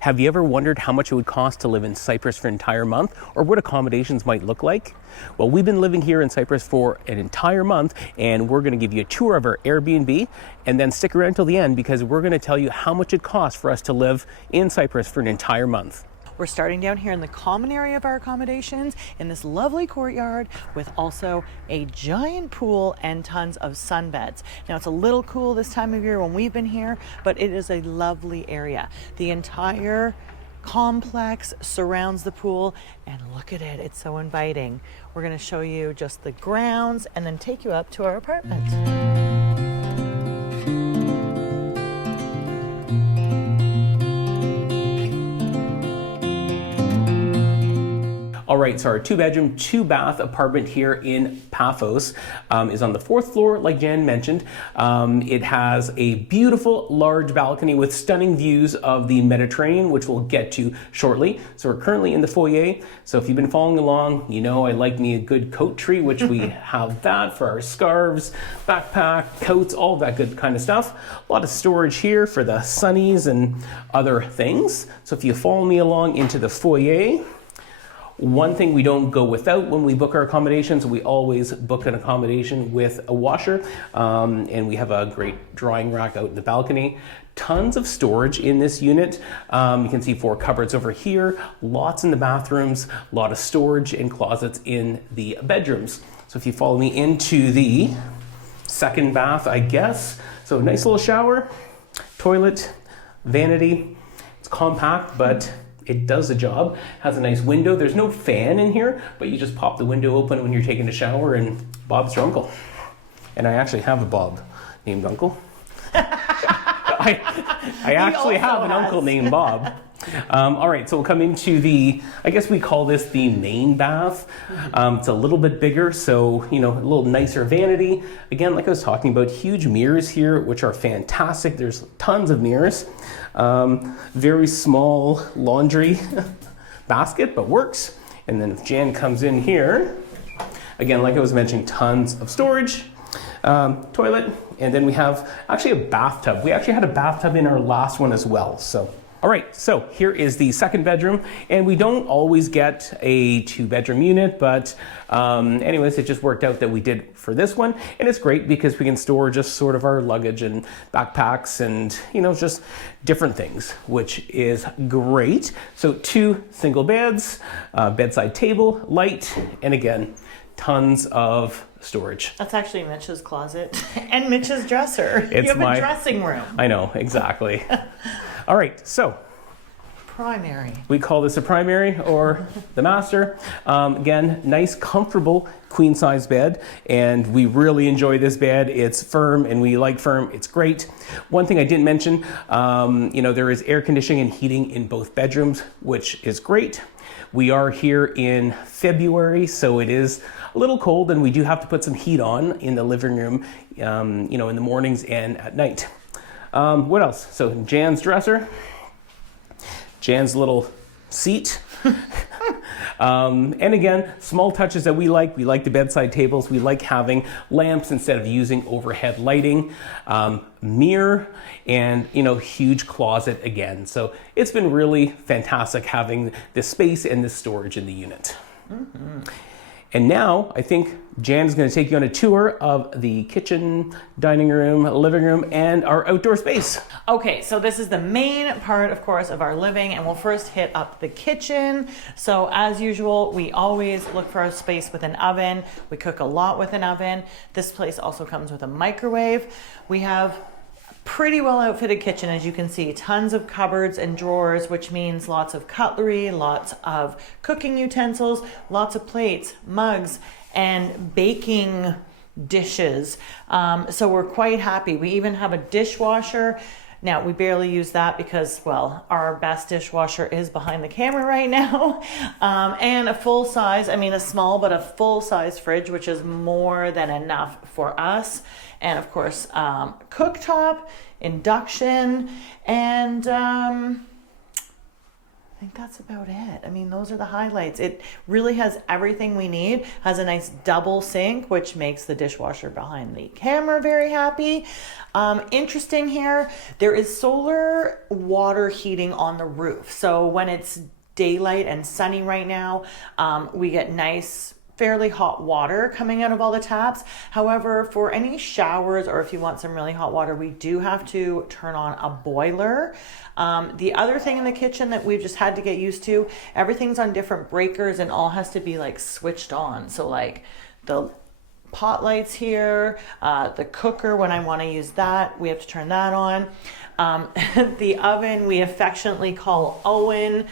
Have you ever wondered how much it would cost to live in Cyprus for an entire month, or what accommodations might look like? Well, we've been living here in Cyprus for an entire month, and we're going to give you a tour of our Airbnb, and then stick around till the end because we're going to tell you how much it costs for us to live in Cyprus for an entire month. We're starting down here in the common area of our accommodations in this lovely courtyard with also a giant pool and tons of sunbeds. Now it's a little cool this time of year when we've been here, but it is a lovely area. The entire complex surrounds the pool, and look at it, it's so inviting. We're going to show you just the grounds and then take you up to our apartment. All right, so our 2-bedroom, 2-bath apartment here in Paphos is on the 4th floor, like Jan mentioned. It has a beautiful large balcony with stunning views of the Mediterranean, which we'll get to shortly. So we're currently in the foyer. So if you've been following along, you know I like me a good coat tree, which we have that for our scarves, backpack, coats, all that good kind of stuff. A lot of storage here for the sunnies and other things. So if you follow me along into the foyer, one thing we don't go without when we book our accommodations, we always book an accommodation with a washer, and we have a great drying rack out in the balcony. Tons of storage in this unit. You can see 4 cupboards over here, lots in the bathrooms, a lot of storage and closets in the bedrooms. So if you follow me into the second bath, I guess. So nice little shower, toilet, vanity. It's compact, but it does the job. Has a nice window. There's no fan in here, but you just pop the window open when you're taking a shower, and Bob's your uncle. And I actually have a Bob named Uncle. I actually have an uncle named Bob. All right, so we'll come into the, I guess we call this the main bath. It's a little bit bigger, so, you know, a little nicer vanity. Again, like I was talking about, huge mirrors here, which are fantastic. There's tons of mirrors. Very small laundry basket, but works. And then if Jan comes in here, again, like I was mentioning, tons of storage, toilet, and then we have actually a bathtub. We actually had a bathtub in our last one as well. So, all right, so here is the second bedroom, and we don't always get a 2-bedroom unit, but anyways, it just worked out that we did for this one, and it's great because we can store just sort of our luggage and backpacks and, you know, just different things, which is great. So 2 single beds, bedside table, light, and again, tons of storage. That's actually Mitch's closet and Mitch's dresser. It's you have a dressing room. I know, exactly. All right, so primary. We call this a primary or the master. Again, nice, comfortable queen size bed, and we really enjoy this bed. It's firm, and we like firm. It's great. One thing I didn't mention, you know, there is air conditioning and heating in both bedrooms, which is great. We are here in February, so it is a little cold, and we do have to put some heat on in the living room, you know, in the mornings and at night. What else? So Jan's dresser, Jan's little seat. And again, small touches that we like. We like the bedside tables. We like having lamps instead of using overhead lighting. Mirror, and, you know, huge closet again. So it's been really fantastic having this space and this storage in the unit. Mm-hmm. And now I think Jan is going to take you on a tour of the kitchen, dining room, living room, and our outdoor space. Okay, so this is the main part, of course, of our living, and we'll first hit up the kitchen. So as usual, we always look for a space with an oven. We cook a lot with an oven. This place also comes with a microwave. We have pretty well outfitted kitchen, as you can see. Tons of cupboards and drawers, which means lots of cutlery, lots of cooking utensils, lots of plates, mugs, and baking dishes. So we're quite happy. We even have a dishwasher. Now, we barely use that because, well, our best dishwasher is behind the camera right now. And a full size, I mean a small but a full size fridge, which is more than enough for us. And of course, cooktop, induction, and I think that's about it. I mean, those are the highlights. It really has everything we need. Has a nice double sink, which makes the dishwasher behind the camera very happy. Interesting here, there is solar water heating on the roof. So when it's daylight and sunny right now, we get nice, fairly hot water coming out of all the taps. However, for any showers or if you want some really hot water, we do have to turn on a boiler. The other thing in the kitchen that we've just had to get used to, everything's on different breakers and all has to be like switched on. So like the pot lights here, the cooker, when I want to use that, we have to turn that on. The oven we affectionately call Owen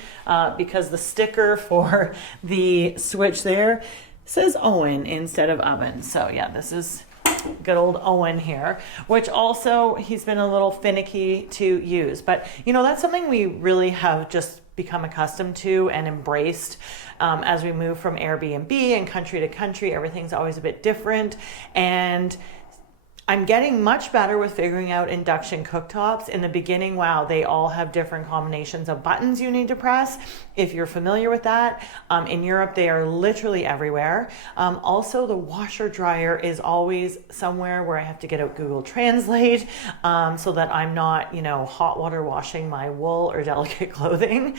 because the sticker for the switch there says Owen instead of oven. So yeah, this is good old Owen here, which also he's been a little finicky to use. But you know, that's something we really have just become accustomed to and embraced as we move from Airbnb and country to country. Everything's always a bit different, and I'm getting much better with figuring out induction cooktops. In the beginning, wow, they all have different combinations of buttons you need to press. If you're familiar with that, in Europe, they are literally everywhere. Also, the washer dryer is always somewhere where I have to get out Google Translate so that I'm not, you know, hot water washing my wool or delicate clothing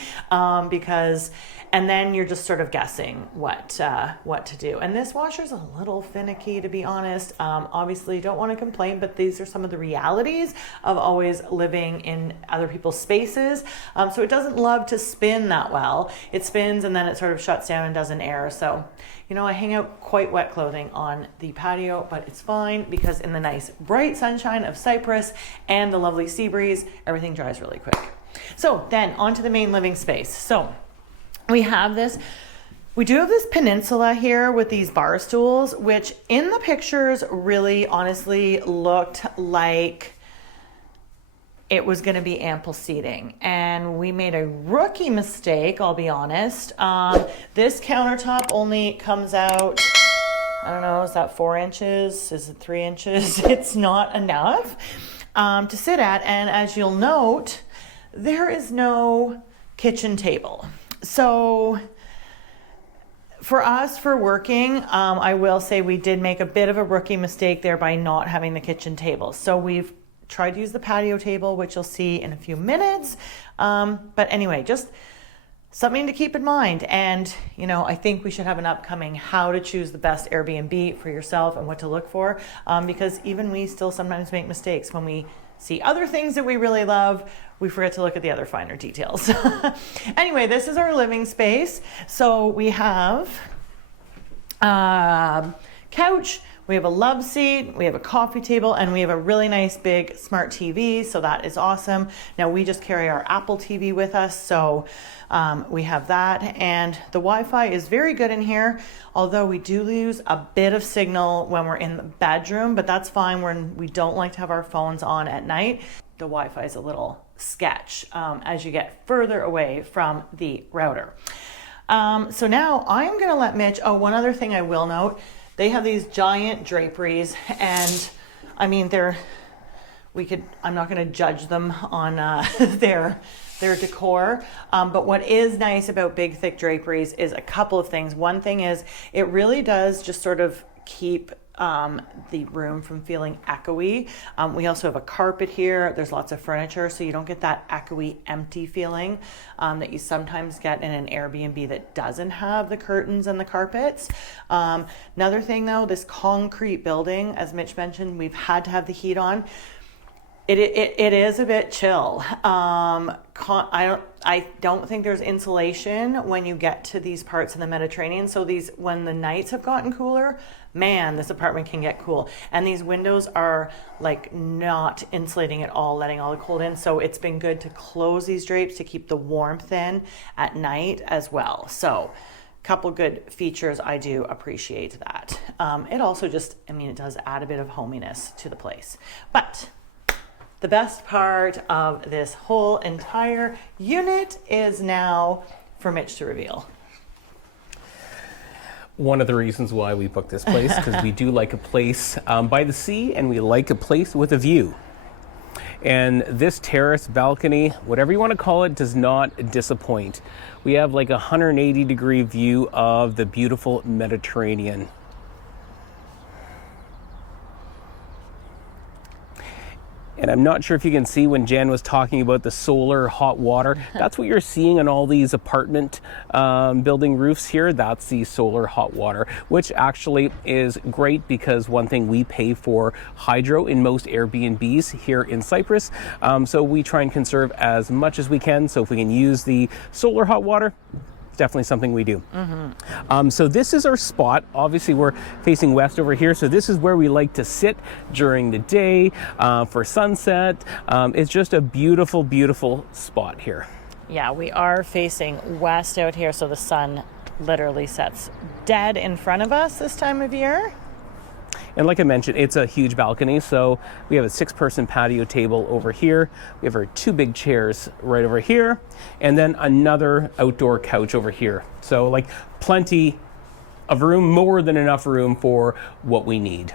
and then you're just sort of guessing what to do. And this washer's a little finicky, to be honest. Obviously, don't want to complain, but these are some of the realities of always living in other people's spaces. So it doesn't love to spin that well. It spins and then it sort of shuts down and doesn't air. So, you know, I hang out quite wet clothing on the patio, but it's fine because in the nice bright sunshine of Cyprus and the lovely sea breeze, everything dries really quick. So then onto the main living space. So we do have this peninsula here with these bar stools, which in the pictures really honestly looked like it was going to be ample seating. And we made a rookie mistake, I'll be honest. This countertop only comes out, I don't know, is that 4 inches? Is it 3 inches? It's not enough to sit at. And as you'll note, there is no kitchen table. So for us, for working, I will say we did make a bit of a rookie mistake there by not having the kitchen table. So we've tried to use the patio table, which you'll see in a few minutes. But anyway, just something to keep in mind. And, you know, I think we should have an upcoming how to choose the best Airbnb for yourself and what to look for. Because even we still sometimes make mistakes when we see other things that we really love, we forget to look at the other finer details. Anyway, this is our living space. So we have a couch, we have a love seat, we have a coffee table, and we have a really nice big smart TV. So that is awesome. Now we just carry our Apple TV with us. So we have that, and the Wi-Fi is very good in here, although we do lose a bit of signal when we're in the bedroom, but that's fine when we don't like to have our phones on at night. The Wi-Fi is a little sketch as you get further away from the router. So now I'm gonna let Mitch, one other thing I will note, they have these giant draperies, and I mean, I'm not gonna judge them on their decor. But what is nice about big, thick draperies is a couple of things. One thing is it really does just sort of keep the room from feeling echoey. We also have a carpet here. There's lots of furniture, so you don't get that echoey, empty feeling that you sometimes get in an Airbnb that doesn't have the curtains and the carpets. Another thing though, this concrete building, as Mitch mentioned, we've had to have the heat on. It is a bit chill. I don't think there's insulation when you get to these parts in the Mediterranean. So when the nights have gotten cooler, man, this apartment can get cool. And these windows are like not insulating at all, letting all the cold in. So it's been good to close these drapes to keep the warmth in at night as well. So couple good features. I do appreciate that. It also just, it does add a bit of hominess to the place. But the best part of this whole entire unit is now for Mitch to reveal. One of the reasons why we booked this place, because we do like a place by the sea, and we like a place with a view. And this terrace balcony, whatever you want to call it, does not disappoint. We have like a 180-degree view of the beautiful Mediterranean. And I'm not sure if you can see when Jen was talking about the solar hot water. That's what you're seeing on all these apartment building roofs here. That's the solar hot water, which actually is great because one thing, we pay for hydro in most Airbnbs here in Cyprus. So we try and conserve as much as we can. So if we can use the solar hot water, definitely something we do. So this is our spot. Obviously we're facing west over here, so this is where we like to sit during the day for sunset. It's just a beautiful, beautiful spot here. Yeah, we are facing west out here, so the sun literally sets dead in front of us this time of year. And like I mentioned, it's a huge balcony, so we have a 6-person patio table over here. We have our 2 big chairs right over here, and then another outdoor couch over here. So like plenty of room, more than enough room for what we need.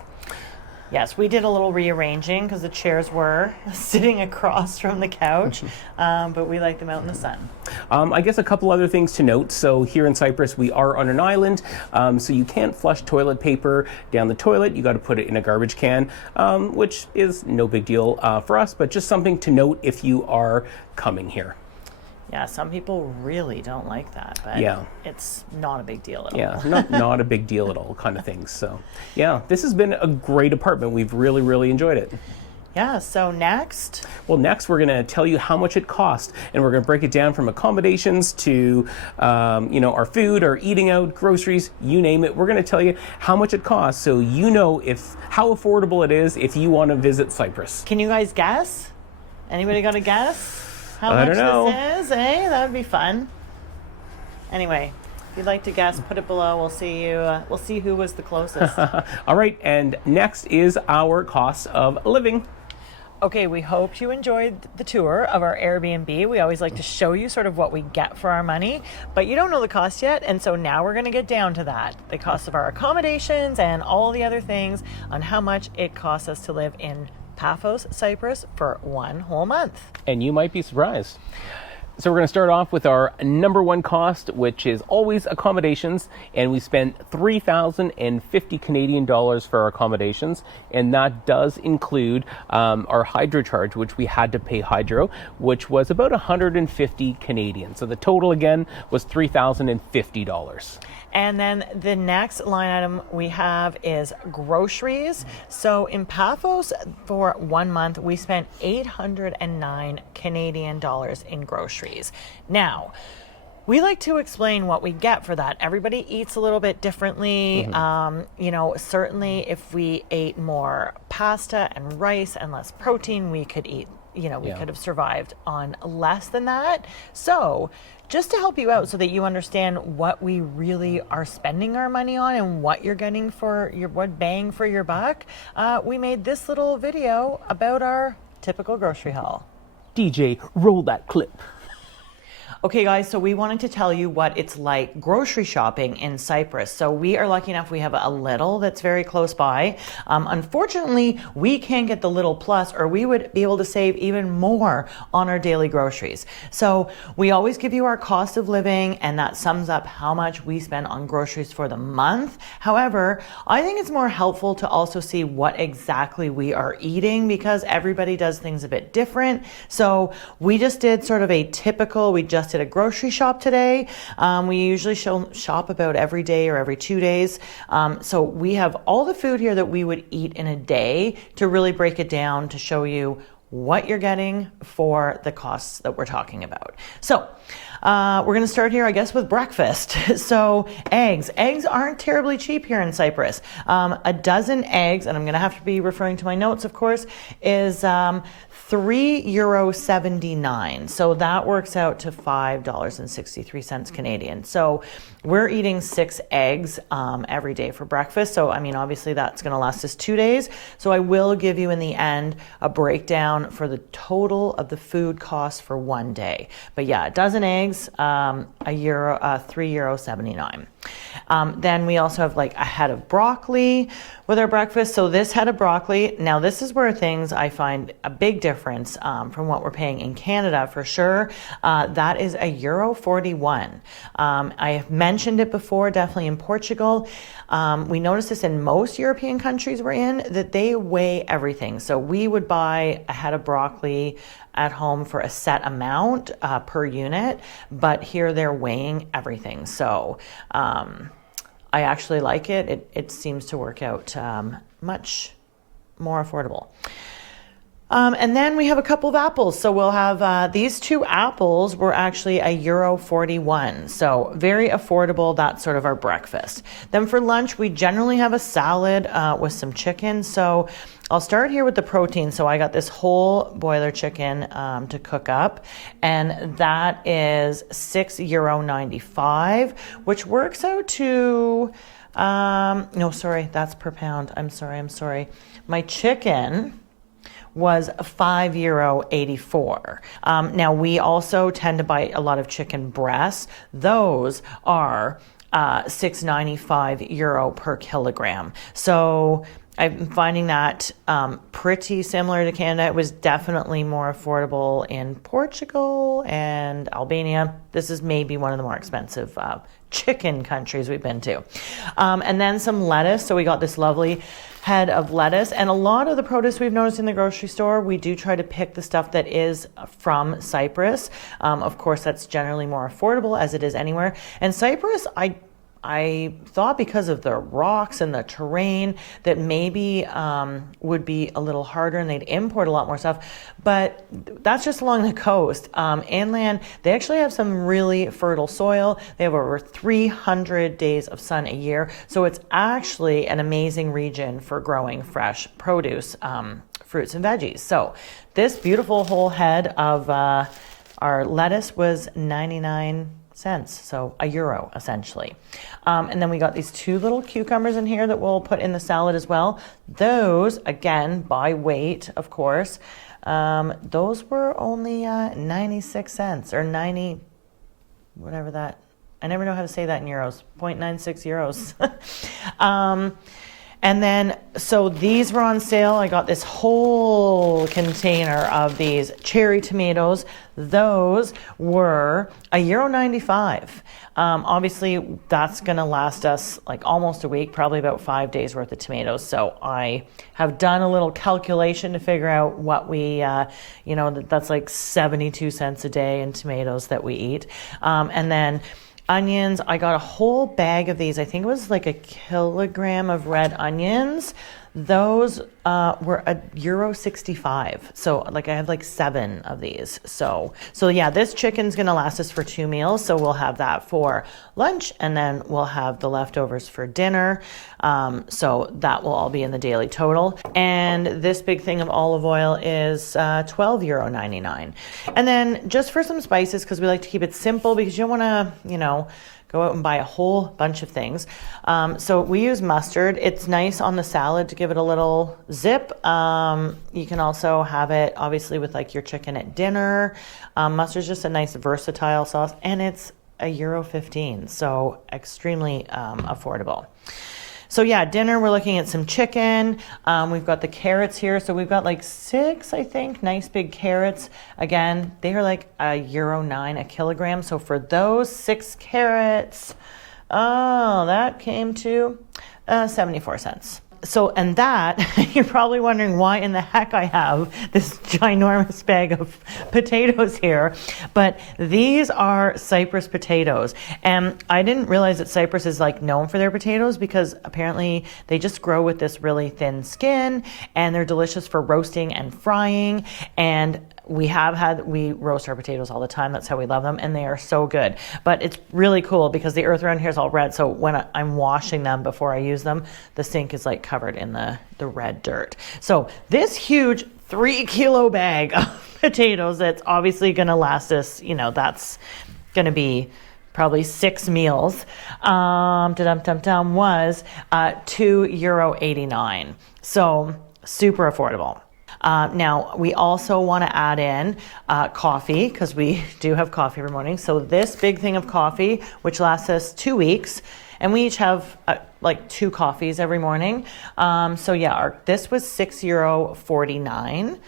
Yes, we did a little rearranging because the chairs were sitting across from the couch, but we like them out in the sun. I guess a couple other things to note. So here in Cyprus, we are on an island, so you can't flush toilet paper down the toilet. You got to put it in a garbage can, which is no big deal for us, but just something to note if you are coming here. Yeah, some people really don't like that, but yeah, it's not a big deal at all. Yeah, not a big deal at all kind of things. So yeah, this has been a great apartment. We've really, really enjoyed it. Yeah, so next? Well, next we're going to tell you how much it cost, and we're going to break it down from accommodations to, our food, our eating out, groceries, you name it. We're going to tell you how much it costs so you know how affordable it is if you want to visit Cyprus. Can you guys guess? Anybody got a guess? How I much don't know. this is, eh? That would be fun. Anyway, if you'd like to guess, put it below. We'll see who was the closest. All right, and next is our cost of living. Okay, we hope you enjoyed the tour of our Airbnb. We always like to show you sort of what we get for our money, but you don't know the cost yet, and so now we're going to get down to that. The cost of our accommodations and all the other things on how much it costs us to live in Paphos, Cyprus for 1 whole month. And you might be surprised. So we're going to start off with our number one cost, which is always accommodations, and we spent 3,050 Canadian dollars for our accommodations, and that does include our hydro charge, which we had to pay hydro, which was about 150 Canadian. So the total again was $3,050. And then the next line item we have is groceries. So in Paphos for 1 month, we spent 809 Canadian dollars in groceries. Now, we like to explain what we get for that. Everybody eats a little bit differently. Certainly if we ate more pasta and rice and less protein, we could eat, we could have survived on less than that. So just to help you out so that you understand what we really are spending our money on and what you're getting for what bang for your buck, we made this little video about our typical grocery haul. DJ, roll that clip. Okay guys, so we wanted to tell you what it's like grocery shopping in Cyprus. So we are lucky enough we have a Lidl that's very close by. Unfortunately, we can't get the Lidl Plus or we would be able to save even more on our daily groceries. So we always give you our cost of living and that sums up how much we spend on groceries for the month. However, I think it's more helpful to also see what exactly we are eating because everybody does things a bit different. So we just did sort of a typical, we just did a grocery shop today. We usually shop about every day or every 2 days. So we have all the food here that we would eat in a day to really break it down to show you what you're getting for the costs that we're talking about. So we're going to start here, I guess, with breakfast. So eggs aren't terribly cheap here in Cyprus. A dozen eggs, and I'm going to have to be referring to my notes, of course, is €3.79. So that works out to $5.63 Canadian. So we're eating 6 eggs every day for breakfast. So, I mean, obviously that's going to last us 2 days. So I will give you in the end a breakdown for the total of the food costs for 1 day. But yeah, a dozen eggs, €3.79. Then we also have like a head of broccoli with our breakfast. So this had a broccoli. Now this is where things I find a big difference from what we're paying in Canada for sure. That is €1.41. I have mentioned it before, definitely in Portugal. We noticed this in most European countries we're in, that they weigh everything. So we would buy a head of broccoli at home for a set amount per unit, but here they're weighing everything. So I actually like it. It seems to work out much more affordable. And then we have a couple of apples. So we'll have these 2 apples were actually €1.41. So very affordable. That's sort of our breakfast. Then for lunch, we generally have a salad with some chicken. So I'll start here with the protein. So I got this whole boiler chicken to cook up, and that is €6.95, which works out to, no, sorry, that's per pound. I'm sorry. My chicken was €5.84. Now we also tend to buy a lot of chicken breasts. Those are €6.95 per kilogram. So I'm finding that pretty similar to Canada. It was definitely more affordable in Portugal and Albania. This is maybe one of the more expensive chicken countries we've been to. And then some lettuce. So we got this lovely head of lettuce, and a lot of the produce we've noticed in the grocery store, we do try to pick the stuff that is from Cyprus. Of course, that's generally more affordable as it is anywhere. And Cyprus, I thought because of the rocks and the terrain that maybe would be a little harder and they'd import a lot more stuff, but that's just along the coast. Inland, they actually have some really fertile soil. They have over 300 days of sun a year. So it's actually an amazing region for growing fresh produce, fruits and veggies. So this beautiful whole head of our lettuce was 99 cents, so €1 essentially. And then we got these 2 little cucumbers in here that we'll put in the salad as well. Those, again, by weight, of course, those were only 96 cents or 90, whatever that, I never know how to say that in euros, 0.96 euros. And then, so these were on sale. I got this whole container of these cherry tomatoes. Those were €1.95. Obviously, that's going to last us like almost a week, probably about 5 days worth of tomatoes. So I have done a little calculation to figure out what we, that's like 72 cents a day in tomatoes that we eat. And then onions, I got a whole bag of these. I think it was like a kilogram of red onions. Those were €1.65. So like I have like 7 of these. So yeah, this chicken's gonna last us for 2 meals. So we'll have that for lunch, and then we'll have the leftovers for dinner. So that will all be in the daily total. And this big thing of olive oil is €12.99. And then just for some spices, because we like to keep it simple, because you don't wanna, go out and buy a whole bunch of things. So we use mustard. It's nice on the salad to give it a little zip. You can also have it obviously with like your chicken at dinner. Mustard's just a nice versatile sauce, and it's €1.15, so extremely affordable. So yeah, dinner, we're looking at some chicken. We've got the carrots here. So we've got like 6, I think, nice big carrots. Again, they are like €1.09 a kilogram. So for those 6 carrots, that came to 74 cents. So, and that, you're probably wondering why in the heck I have this ginormous bag of potatoes here, but these are Cyprus potatoes. And I didn't realize that Cyprus is like known for their potatoes, because apparently they just grow with this really thin skin, and they're delicious for roasting and frying. And we roast our potatoes all the time. That's how we love them, and they are so good. But it's really cool because the earth around here is all red. So when I'm washing them before I use them, the sink is like covered in the red dirt. So this huge 3-kilo bag of potatoes that's obviously going to last us, that's going to be probably 6 meals, was €2.89. So super affordable. Now, we also want to add in coffee, because we do have coffee every morning. So this big thing of coffee, which lasts us 2 weeks, And we each have like 2 coffees every morning. So yeah, this was €6.49.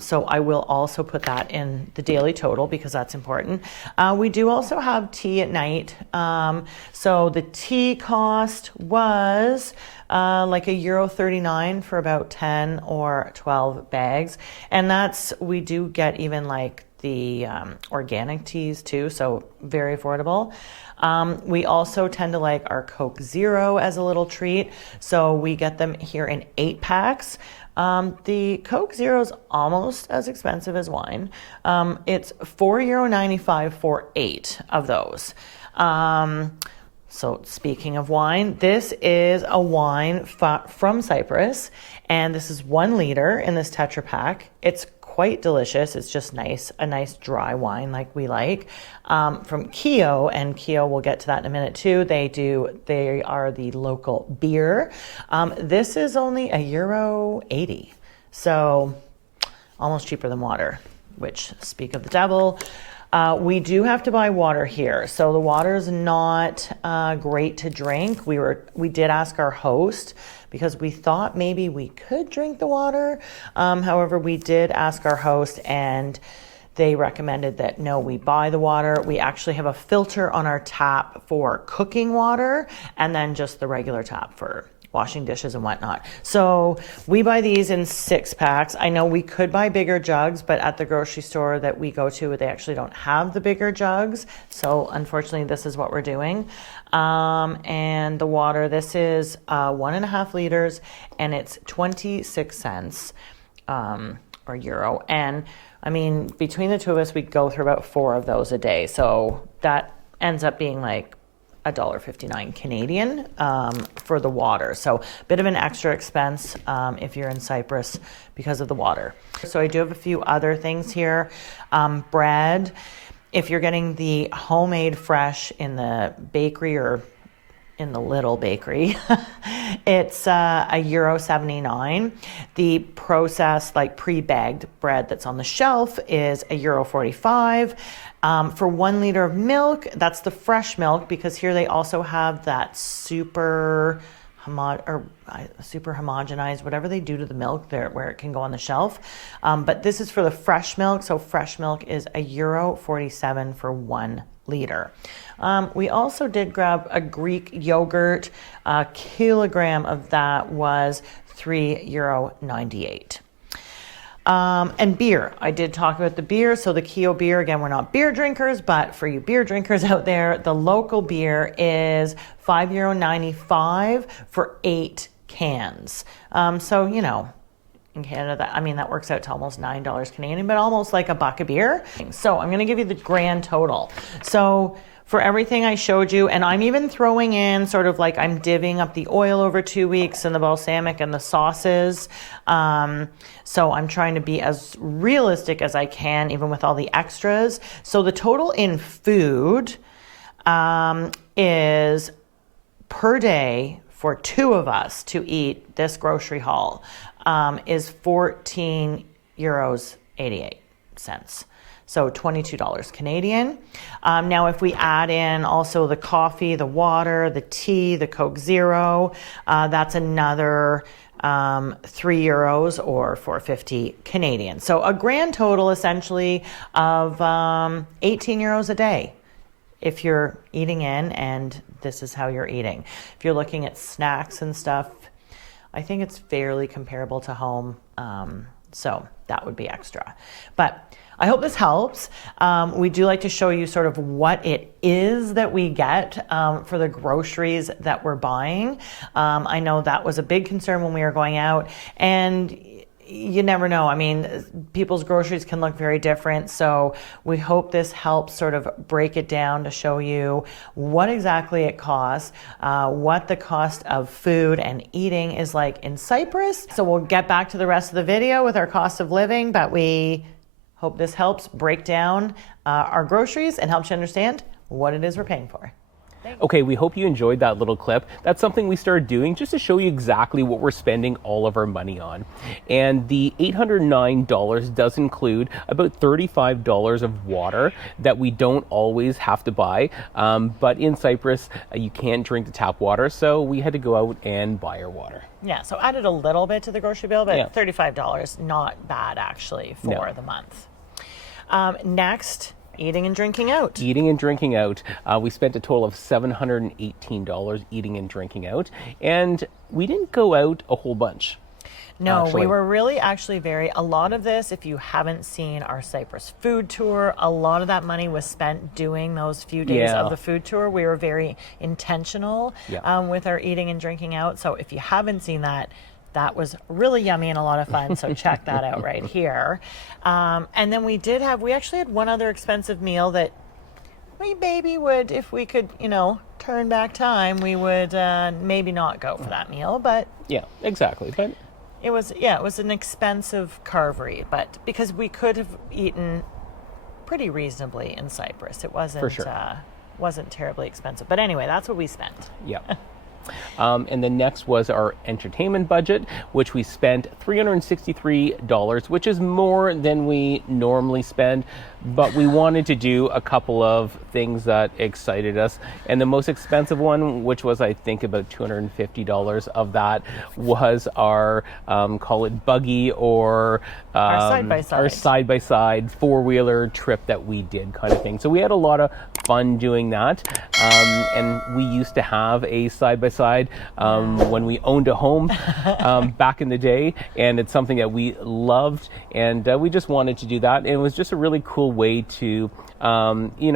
So I will also put that in the daily total because that's important. We do also have tea at night. So the tea cost was like €1.39 for about 10 or 12 bags. And we do get even like the organic teas too, so very affordable. We also tend to like our Coke Zero as a little treat, so we get them here in 8 packs. The Coke Zero is almost as expensive as wine. It's €4.95 for 8 of those. So speaking of wine, this is a wine from Cyprus, and this is 1 liter in this Tetra Pak. It's quite delicious. It's just nice, a nice dry wine like we like, from Kio, and Kio, we'll get to that in a minute too. They are the local beer. This is only €1.80, so almost cheaper than water, which, speak of the devil. We do have to buy water here, so the water is not great to drink. We did ask our host because we thought maybe we could drink the water. However, we did ask our host, and they recommended that no, we buy the water. We actually have a filter on our tap for cooking water, and then just the regular tap for washing dishes and whatnot. So we buy these in 6 packs. I know we could buy bigger jugs, but at the grocery store that we go to, they actually don't have the bigger jugs. So unfortunately, this is what we're doing. And the water, this is 1.5 liters, and it's 26 cents or euro. And I mean, between the two of us, we go through about 4 of those a day. So that ends up being like $1.59 Canadian for the water. So a bit of an extra expense if you're in Cyprus because of the water. So I do have a few other things here. Bread, if you're getting the homemade fresh in the bakery or in the little bakery, it's €1.79. The processed, like pre-bagged bread that's on the shelf is €1.45. For 1 liter of milk, that's the fresh milk, because here they also have that super homogenized, whatever they do to the milk there, where it can go on the shelf. But this is for the fresh milk. So fresh milk is €1.47 for 1 liter. We also did grab a Greek yogurt. A kilogram of that was €3.98. And beer. I did talk about the beer. So the Kio beer, again, we're not beer drinkers, but for you beer drinkers out there, the local beer is €5.95 for 8 cans. So, you know, in Canada, that works out to almost $9 Canadian, but almost like a buck of beer. So I'm going to give you the grand total. So for everything I showed you, and I'm even throwing in sort of like I'm divvying up the oil over 2 weeks and the balsamic and the sauces. So I'm trying to be as realistic as I can, even with all the extras. So the total in food is per day for 2 of us to eat this grocery haul is €14.88. So $22 Canadian. Now, if we add in also the coffee, the water, the tea, the Coke Zero, that's another €3 or €4.50 Canadian. So a grand total essentially of €18 a day if you're eating in, and this is how you're eating. If you're looking at snacks and stuff, I think it's fairly comparable to home. So that would be extra. But I hope this helps. We do like to show you sort of what it is that we get for the groceries that we're buying. I know that was a big concern when we were going out, and you never know. I mean, people's groceries can look very different. So we hope this helps sort of break it down to show you what exactly it costs, what the cost of food and eating is like in Cyprus. So we'll get back to the rest of the video with our cost of living, but we hope this helps break down our groceries and helps you understand what it is we're paying for. Okay, we hope you enjoyed that little clip. That's something we started doing just to show you exactly what we're spending all of our money on. And the $809 does include about $35 of water that we don't always have to buy. But in Cyprus, you can't drink the tap water, so we had to go out and buy our water. Yeah, so added a little bit to the grocery bill, but $35, not bad actually for the month. Next, eating and drinking out. Eating and drinking out. We spent a total of $718 eating and drinking out, and we didn't go out a whole bunch. No, actually. We were really actually a lot of this, if you haven't seen our Cyprus food tour, a lot of that money was spent doing those few days of the food tour. We were very intentional with our eating and drinking out. So if you haven't seen that, that was really yummy and a lot of fun. So check that out right here. And then we actually had one other expensive meal that we maybe would, if we could, turn back time, we would maybe not go for that meal, but. Yeah, exactly. But it was an expensive carvery, but because we could have eaten pretty reasonably in Cyprus. It wasn't, for sure. Wasn't terribly expensive. But anyway, that's what we spent. Yeah. And then next was our entertainment budget, which we spent $363, which is more than we normally spend, but we wanted to do a couple of things that excited us. And the most expensive one, which was I think about $250 of that, was our call it buggy or our side-by-side four-wheeler trip that we did kind of thing. So we had a lot of fun doing that. And we used to have a side-by-side when we owned a home back in the day, and it's something that we loved, and we just wanted to do that. And it was just a really cool way to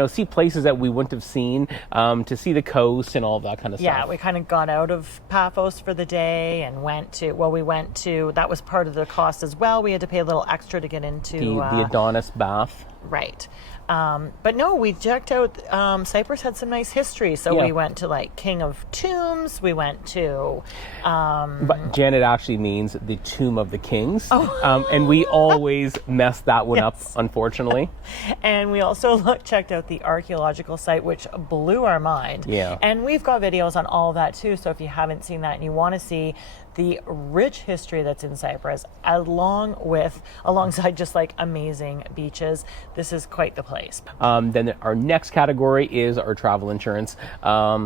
see places that we wouldn't have seen, to see the coast and all of that kind of stuff. Yeah, we kind of got out of Paphos for the day and that was part of the cost as well. We had to pay a little extra to get into the Adonis bath. Right. But no, we checked out, Cyprus had some nice history. So we went to King of Tombs. We went to... but Janet actually means the Tomb of the Kings. And we always mess that one up, unfortunately. And we also checked out the archaeological site, which blew our mind. Yeah. And we've got videos on all of that too. So if you haven't seen that and you want to see the rich history that's in Cyprus, alongside just amazing beaches, this is quite the place. Then our next category is our travel insurance,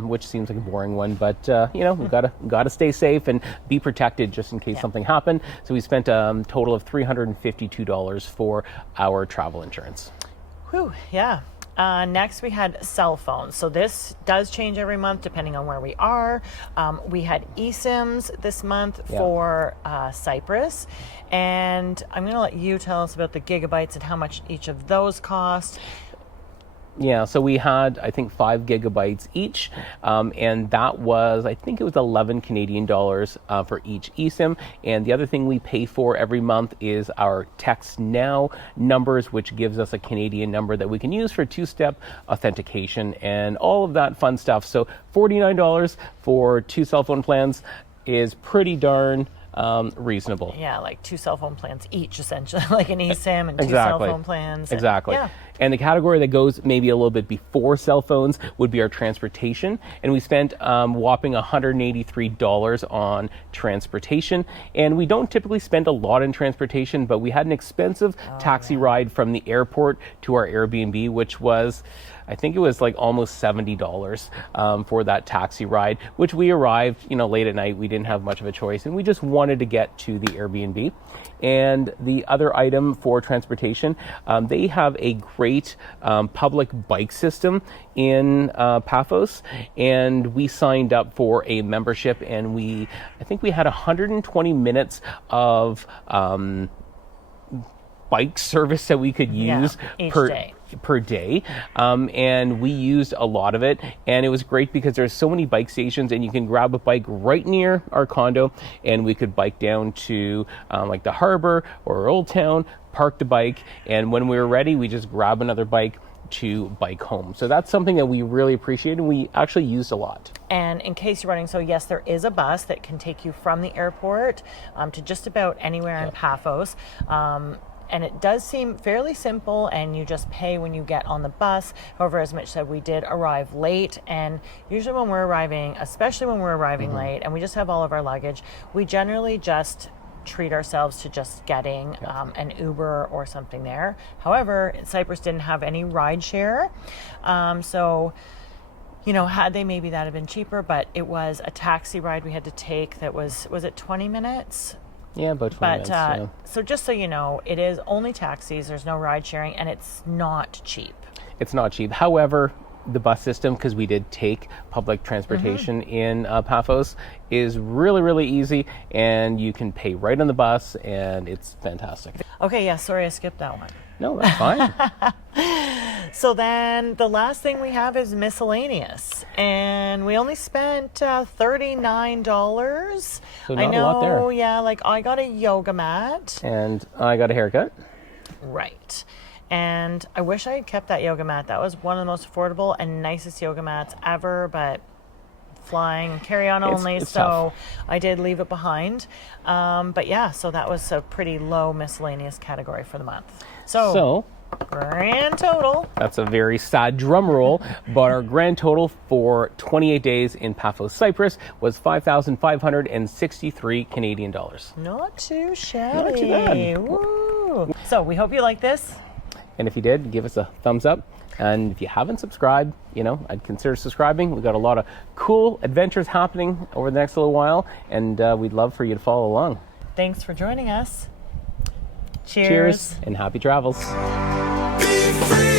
which seems like a boring one, but we've got to stay safe and be protected just in case something happened. So we spent a total of $352 for our travel insurance. Whew, yeah. Next, we had cell phones. So this does change every month depending on where we are. We had eSIMs this month for Cyprus. And I'm going to let you tell us about the gigabytes and how much each of those cost. Yeah, so we had, I think, 5 gigabytes each, and that was, I think it was 11 Canadian dollars for each eSIM. And the other thing we pay for every month is our Text Now numbers, which gives us a Canadian number that we can use for 2-step authentication and all of that fun stuff. So $49 for 2 cell phone plans is pretty darn reasonable. Yeah, 2 cell phone plans each, essentially, like an eSIM and 2 cell phone plans. Exactly. And the category that goes maybe a little bit before cell phones would be our transportation. And we spent whopping $183 on transportation. And we don't typically spend a lot in transportation, but we had an expensive taxi ride from the airport to our Airbnb, which was, I think it was almost $70 for that taxi ride, which we arrived, late at night. We didn't have much of a choice, and we just wanted to get to the Airbnb. And the other item for transportation, they have a great public bike system in Paphos, and we signed up for a membership, and I think we had 120 minutes of bike service that we could use per day. And we used a lot of it, and it was great because there's so many bike stations, and you can grab a bike right near our condo, and we could bike down to the harbor or Old Town, park the bike, and when we were ready, we just grab another bike to bike home. So that's something that we really appreciate, and we actually used a lot. And in case you're running, so yes, there is a bus that can take you from the airport to just about anywhere in Paphos. And it does seem fairly simple, and you just pay when you get on the bus. However, as Mitch said, we did arrive late, and usually when we're arriving, especially when we're arriving late and we just have all of our luggage, we generally just treat ourselves to just getting an Uber or something there. However, Cyprus didn't have any ride share. So, you know, had they, maybe that had been cheaper, but it was a taxi ride we had to take that was it 20 minutes? Yeah, about 20 minutes. Yeah. So just so you know, it is only taxis. There's no ride sharing, and it's not cheap. It's not cheap. However, the bus system, because we did take public transportation in Paphos, is really, really easy, and you can pay right on the bus, and it's fantastic. Okay, yeah, sorry I skipped that one. No, that's fine. So then the last thing we have is miscellaneous, and we only spent $39. So not I know, a lot there. Yeah, like I got a yoga mat. And I got a haircut. Right. And I wish I had kept that yoga mat. That was one of the most affordable and nicest yoga mats ever, but flying carry-on only, it's so tough. I did leave it behind. But yeah, so that was a pretty low miscellaneous category for the month. So grand total. That's a very sad drum roll, but our grand total for 28 days in Paphos, Cyprus was 5,563 Canadian dollars. Not too shabby. Not too bad. Woo. So we hope you like this. And if you did, give us a thumbs up. And if you haven't subscribed, you know, I'd consider subscribing. We've got a lot of cool adventures happening over the next little while, and we'd love for you to follow along. Thanks for joining us. Cheers and happy travels. Be free.